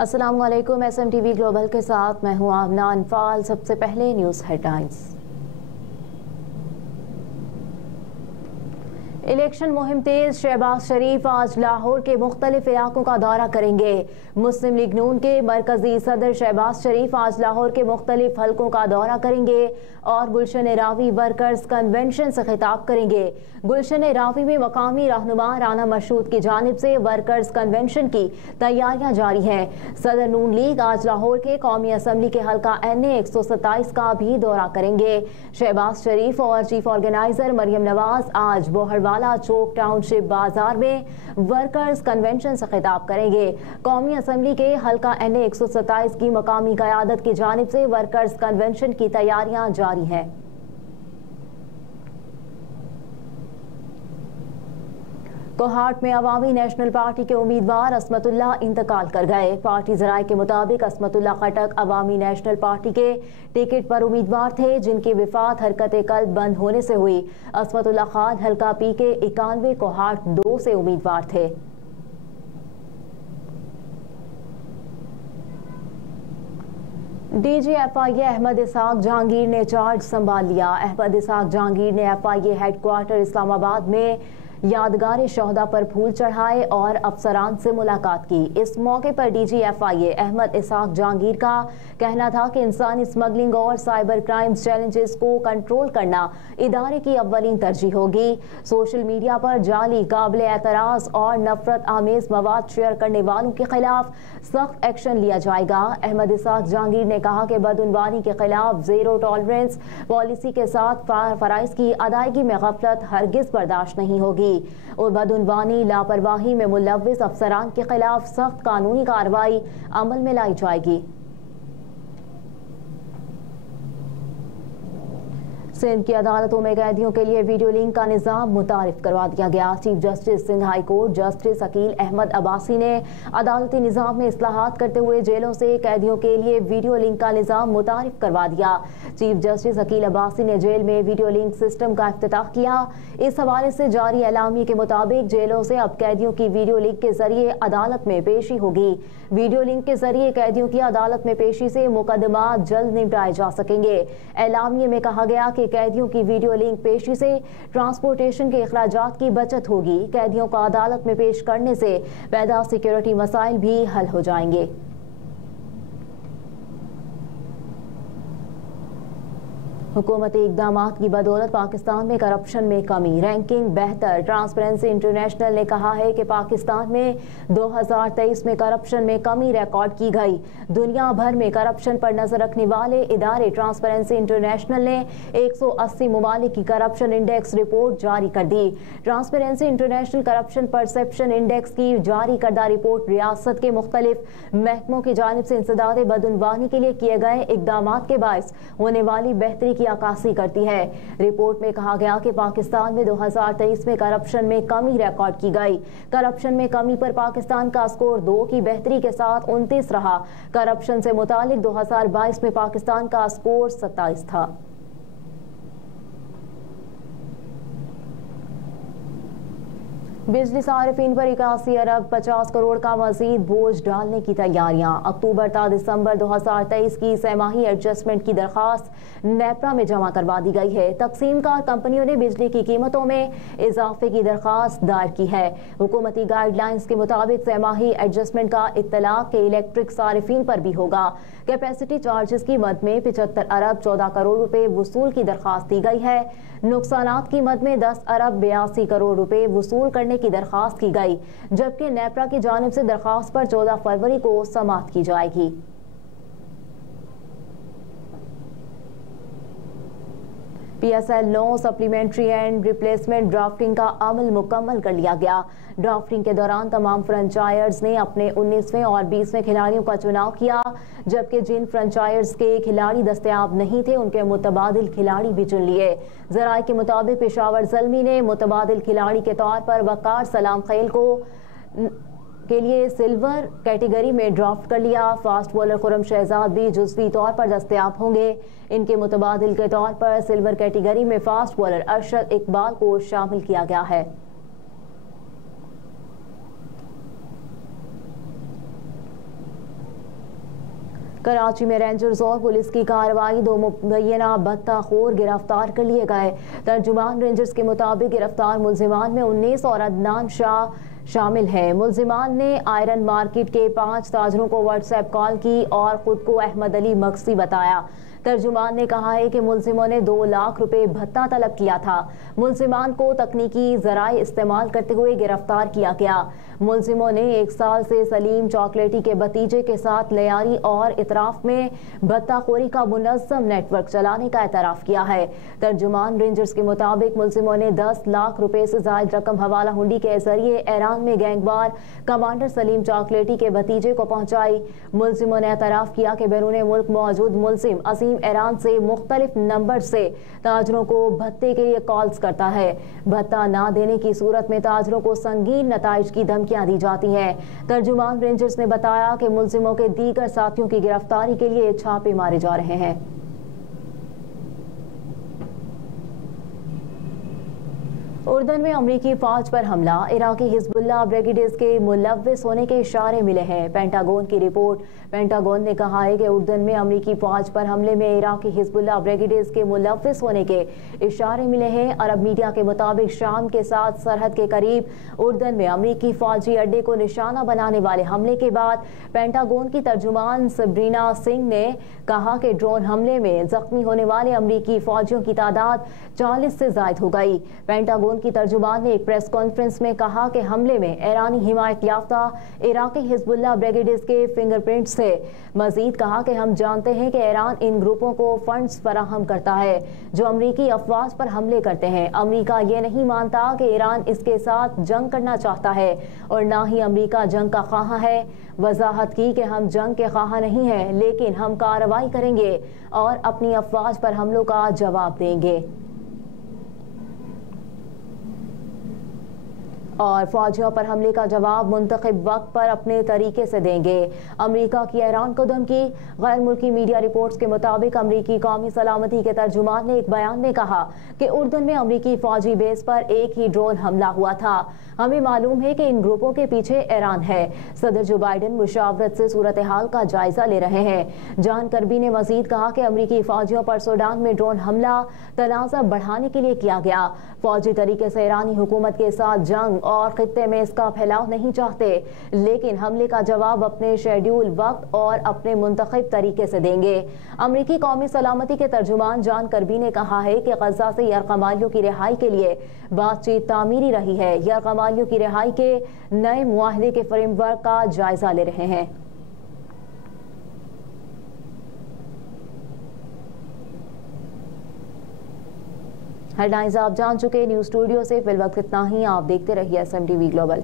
अस्सलाम वालेकुम। SMTV global के साथ मैं हूं आमना अनफाल। सबसे पहले न्यूज़ हेडलाइंस। इलेक्शन मुहिम तेज। शहबाज शरीफ आज लाहौर के मुख्तलिफ इलाकों का दौरा करेंगे। मुस्लिम लीग नून के मरकजी सदर शहबाज शरीफ आज लाहौर के मुख्तलिफ हलकों का दौरा करेंगे और गुलशन रावी वर्कर्स कन्वेंशन से खिताब करेंगे। गुलशन रावी में मकामी रहनुमा राना मशहूद की जानिब से वर्कर्स कन्वेंशन की तैयारियां जारी हैं। सदर नून लीग आज लाहौर के कौमी असम्बली के हल्का NA 127 का भी दौरा करेंगे। शहबाज शरीफ और चीफ ऑर्गेनाइजर मरियम नवाज आज बोहरवाला चौक टाउनशिप बाजार में वर्कर्स कन्वेंशन से खिताब करेंगे। कौमी असम्बली के हल्का NA 127 की मकामी क़यादत की जानिब से वर्कर्स कन्वेंशन की तैयारियां जारी हैं। कोहाट में अवामी नेशनल पार्टी के उम्मीदवार असमतुल्ला इंतकाल कर गए। पार्टी ज़राए के मुताबिक असमतुल्ला खटक अवामी नेशनल पार्टी के टिकट पर उम्मीदवार थे, जिनकी विफात हरकत कल्ब बंद होने से हुई। असमतुल्ला खान हल्का P के 91 कोहाट 2 से उम्मीदवार थे। DG FIA अहमद इसाक जहांगीर ने चार्ज संभाल लिया। अहमद इसाक जहांगीर ने FIA हेडक्वार्टर इस्लामाबाद में यादगार शोहदा पर फूल चढ़ाए और अफसरान से मुलाकात की। इस मौके पर DG FIA अहमद इसाक जहांगीर का कहना था कि इंसानी स्मगलिंग और साइबर क्राइम्स चैलेंजेस को कंट्रोल करना इदारे की अव्वलीन तरजीह होगी। सोशल मीडिया पर जाली, काबिल एतराज़ और नफरत आमेज मवाद शेयर करने वालों के खिलाफ सख्त एक्शन लिया जाएगा। अहमद इसाक जहांगीर ने कहा कि बदउनवानी के खिलाफ ज़ीरो टॉलरेंस पॉलिसी के साथ फराइज की अदायगी में गफलत हरगिज बर्दाश्त नहीं होगी और बदउनवानी लापरवाही में मुलव्विस अफसरान के खिलाफ सख्त कानूनी कार्रवाई अमल में लाई जाएगी। सिंध की अदालतों में कैदियों के लिए वीडियो लिंक का निज़ाम मुतारिफ करवा दिया गया। Chief justice Sindh high court justice Aqeel Ahmed Abbasi ने अदालती निज़ाम में इस्लाहात करते हुए जेलों से कैदियों के लिए वीडियो लिंक का निज़ाम मुतारिफ करवा दिया। चीफ जस्टिस अकील अब्बासी ने जेल में वीडियो लिंक सिस्टम का इफ्तिताह किया। इस हवाले से जारी एलामी के मुताबिक जेलों से अब कैदियों की वीडियो लिंक के जरिए अदालत में पेशी होगी। वीडियो लिंक के जरिए कैदियों की अदालत में पेशी से मुकदमा जल्द निपटाए जा सकेंगे। एलामिये में कहा गया कि कैदियों की वीडियो लिंक पेशी से ट्रांसपोर्टेशन के अखराजात की बचत होगी। कैदियों को अदालत में पेश करने से पैदा सिक्योरिटी मसाइल भी हल हो जाएंगे। हुकूमती इक़दामात की बदौलत पाकिस्तान में करप्शन में कमी, रैंकिंग बेहतर। ट्रांसपेरेंसी इंटरनेशनल ने कहा है कि पाकिस्तान में 2023 में करप्शन में कमी रिकॉर्ड की गई। दुनिया भर में करप्शन पर नजर रखने वाले इदारे ट्रांसपेरेंसी इंटरनेशनल ने 180 ममालिक की करप्शन इंडेक्स रिपोर्ट जारी कर दी। Transparency International Corruption Perception Index की जारी करदा रिपोर्ट रियासत के मुख्तलिफ महकमों की जानिब से इंसदाद बदउनवानी के लिए किए गए इक़दामात के बायस होने वाली बेहतरी की अक्कासी करती है। रिपोर्ट में कहा गया कि पाकिस्तान में 2023 में करप्शन में कमी रिकॉर्ड की गई। करप्शन में कमी पर पाकिस्तान का स्कोर 2 की बेहतरी के साथ 29 रहा। करप्शन से मुतालिक 2022 में पाकिस्तान का स्कोर 27 था। बिजली सारिफीन पर 81 अरब 50 करोड़ का मजीद बोझ डालने की तैयारियां। अक्टूबर ता दिसंबर 2023 की सहमाही एडजस्टमेंट की दरख्वास्त नेपरा में जमा करवा दी गई है। तकसीमकार कंपनियों ने बिजली की कीमतों में इजाफे की दरख्वास्त दायर की है। हुकूमती गाइडलाइंस के मुताबिक सहमाही एडजस्टमेंट का इत्तलाक के इलेक्ट्रिक सारिफीन पर भी होगा। कैपेसिटी चार्जेस की मद में 75 अरब 14 करोड़ रुपए वसूल की दरख्वास्त दी गई है। नुकसानात की मद में 10 अरब 82 करोड़ रुपए वसूल करने की दरख्वास्त की गई, जबकि नेपरा की जानिब से दरख्वास्त पर 14 फरवरी को समाअत की जाएगी। PSL 9 supplementary and replacement drafting का अमल मुकम्मल कर लिया गया। ड्राफ्टिंग के दौरान तमाम फ्रेंचाइजर्स ने अपने 19वें और 20वें खिलाड़ियों का चुनाव किया, जबकि जिन फ्रेंचाइजर्स के खिलाड़ी दस्तयाब नहीं थे उनके मुतबादिल खिलाड़ी भी चुन लिए। ज़राए के मुताबिक पेशावर ज़ल्मी ने मुतबादिल खिलाड़ी के तौर पर वकार सलाम खेल को के लिए सिल्वर कैटेगरी में ड्राफ्ट कर लिया। फास्ट बॉलर खुरम शहजाद भी जुज़वी तौर पर दस्तयाब होंगे। इनके मुतबादिल के तौर पर सिल्वर कैटेगरी में फास्ट बॉलर अरशद इकबाल को शामिल किया गया है। कराची में रेंजर्स और पुलिस की कार्रवाई, 2 मुबैना भत्ताखोर गिरफ्तार कर लिए गए। तर्जुमान रेंजर्स के मुताबिक गिरफ्तार मुल्जिमान में 19 और अदनान शाह शामिल है। मुल्जिमान ने आयरन मार्केट के 5 ताजरों को व्हाट्सएप कॉल की और खुद को अहमद अली मक्सी बताया। तर्जुमान ने कहा है कि मुल्जिमों ने 2 लाख रुपए भत्ता तलब किया था। मुल्जिमान को तकनीकी जराए इस्तेमाल करते हुए गिरफ्तार किया गया। मुल्जिमों ने 1 साल से सलीम चॉकलेटी के भतीजे के साथ लियारी और इतराफ में भत्ताखोरी का मुनज़्ज़म नेटवर्क चलाने का एतराफ़ किया है। तर्जुमान रेंजर्स के मुताबिक मुल्जिमों ने 10 लाख रुपए से ज़ायद रकम हवाला हुंडी के जरिए ईरान में गैंगवार कमांडर सलीम चॉकलेटी के भतीजे को पहुंचाई। मुल्जिमों ने एतराफ़ किया कि बैरून मुल्क मौजूद मुल्जिम ईरान से मुख्तलिफ नंबर से ताजरों को भत्ते के लिए कॉल्स करता है। भत्ता ना देने की सूरत में ताजरों को संगीन नताइज की धमकियां दी जाती हैं। तर्जुमान रेंजर्स ने बताया कि मुल्जिमों के दीगर साथियों की गिरफ्तारी के लिए छापे मारे जा रहे हैं। उर्दन में अमरीकी फौज पर हमला, इराकी हिजबुल्लाह ब्रिगेड्स के मुलव्विस होने के इशारे मिले हैं। पेंटागन की रिपोर्ट। पेंटागन ने कहा है कि उर्दन में अमरीकी फौज पर हमले में इराकी हिजबुल्लाह ब्रिगेड्स के मुलव्विस होने के इशारे मिले हैं। अरब मीडिया के मुताबिक शाम के साथ सरहद के करीब उर्दन में अमरीकी फौजी अड्डे को निशाना बनाने वाले हमले के बाद पेंटागन की तर्जुमान सबरीना सिंह ने कहा कि ड्रोन हमले में जख्मी होने वाले अमरीकी फौजियों की तादाद 40 से जायद हो गई। पेंटागन की तर्जुमान ने एक प्रेस कॉन्फ्रेंस में कहा कि हमले में ईरानी हिमायत याफ्ता इराकी हिजबुल्लाह ब्रिगेड्स के फिंगरप्रिंट्स थे। मजीद कहा कि हम जानते हैं कि ईरान इन ग्रुपों को फंड्स फराहम करता है जो अमरीकी अफवाज पर हमले करते हैं। अमरीका ये नहीं मानता कि ईरान इसके साथ जंग करना चाहता है और ना ही अमरीका जंग का ख्वाह है। वजाहत की कि हम जंग के ख्वाह नहीं हैं, लेकिन हम कार्रवाई करेंगे और अपनी अफवाज पर हमलों का जवाब देंगे और फौजियों पर हमले का जवाब मुंतखब वक्त पर अपने तरीके से देंगे। अमेरिका की ईरान को धमकी। गैर मुल्की मीडिया रिपोर्ट्स के मुताबिक अमेरिकी कौमी सलामती के तर्जुमान ने एक बयान में कहा कि उर्दन में अमेरिकी फौजी बेस पर एक ही ड्रोन हमला हुआ था। हमें मालूम है कि इन ग्रुपों के पीछे ईरान है। सदर जो बाइडन मुशावरत से सूरत हाल का जायजा ले रहे हैं। जॉन कर्बी ने मजीद कहा कि अमेरिकी फौजियों पर सूडान में ड्रोन हमला तनाज़ा बढ़ाने के लिए किया गया। फौजी तरीके से ईरानी हुकूमत के साथ जंग और खित्ते में इसका फैलाव नहीं चाहते, लेकिन हमले का जवाब अपने शेड्यूल वक्त और अपने मुंतखब तरीके से देंगे। अमरीकी कौमी सलामती के तर्जुमान जॉन कर्बी ने कहा है कि गजा से यरगमालियों की रिहाई के लिए बातचीत तामीरी रही है। यरगमालियों की रिहाई के नए मुआहदे के फ्रेमवर्क का जायजा ले रहे हैं। हेडलाइंस आप जान चुके। न्यूज़ स्टूडियो से फिल वक्त इतना ही। आप देखते रहिए SMTV ग्लोबल।